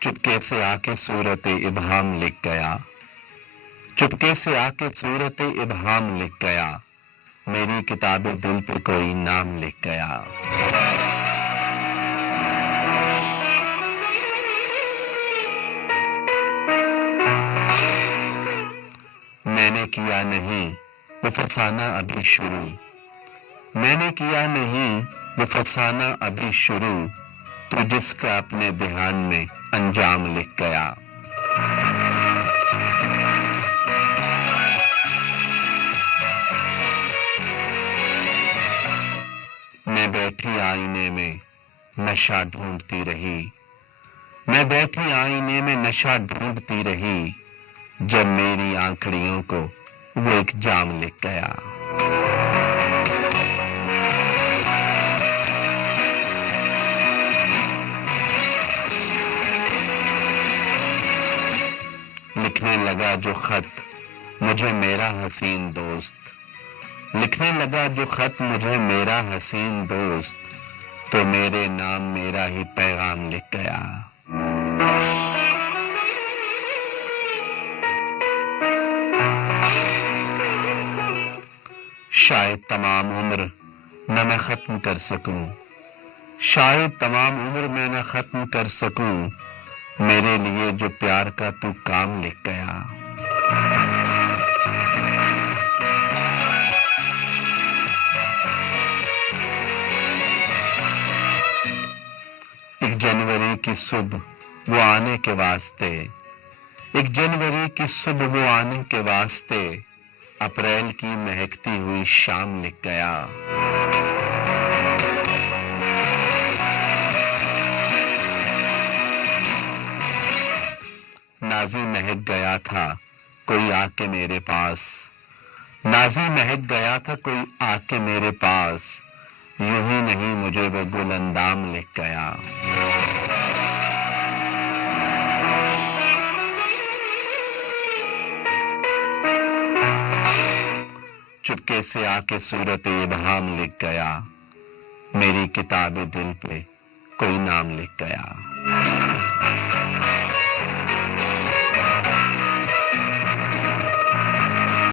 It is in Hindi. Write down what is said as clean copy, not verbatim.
चुपके से आके सूरत इब्हाम लिख गया, चुपके से आके सूरत इब्हाम लिख गया, मेरी किताबे दिल पे कोई नाम लिख गया। मैंने किया नहीं वो फसाना अभी शुरू, मैंने किया नहीं वो फसाना अभी शुरू, तो जिसका अपने ध्यान में अंजाम लिख गया। मैं बैठी आईने में नशा ढूंढती रही, मैं बैठी आईने में नशा ढूंढती रही, जब मेरी आंखड़ियों को वो एक जाम लिख गया। लिखने लगा जो खत मुझे मेरा हसीन दोस्त, लिखने लगा जो खत मुझे मेरा हसीन दोस्त, तो मेरे नाम मेरा ही पैगाम लिख गया। शायद तमाम उम्र न मैं खत्म कर सकूं, शायद तमाम उम्र मैं न खत्म कर सकूं, मेरे लिए जो प्यार का तू काम लिख गया। एक जनवरी की सुबह वो आने के वास्ते, एक जनवरी की सुबह वो आने के वास्ते, अप्रैल की महकती हुई शाम लिख गया। नाज़ी महक गया था कोई आके मेरे पास, नाज़ी महक गया था कोई आके मेरे पास, यूं ही नहीं मुझे वो गुल अंदाम लिख गया। चुपके से आके सूरत इब्हाम लिख गया, मेरी किताबे दिल पे कोई नाम लिख गया।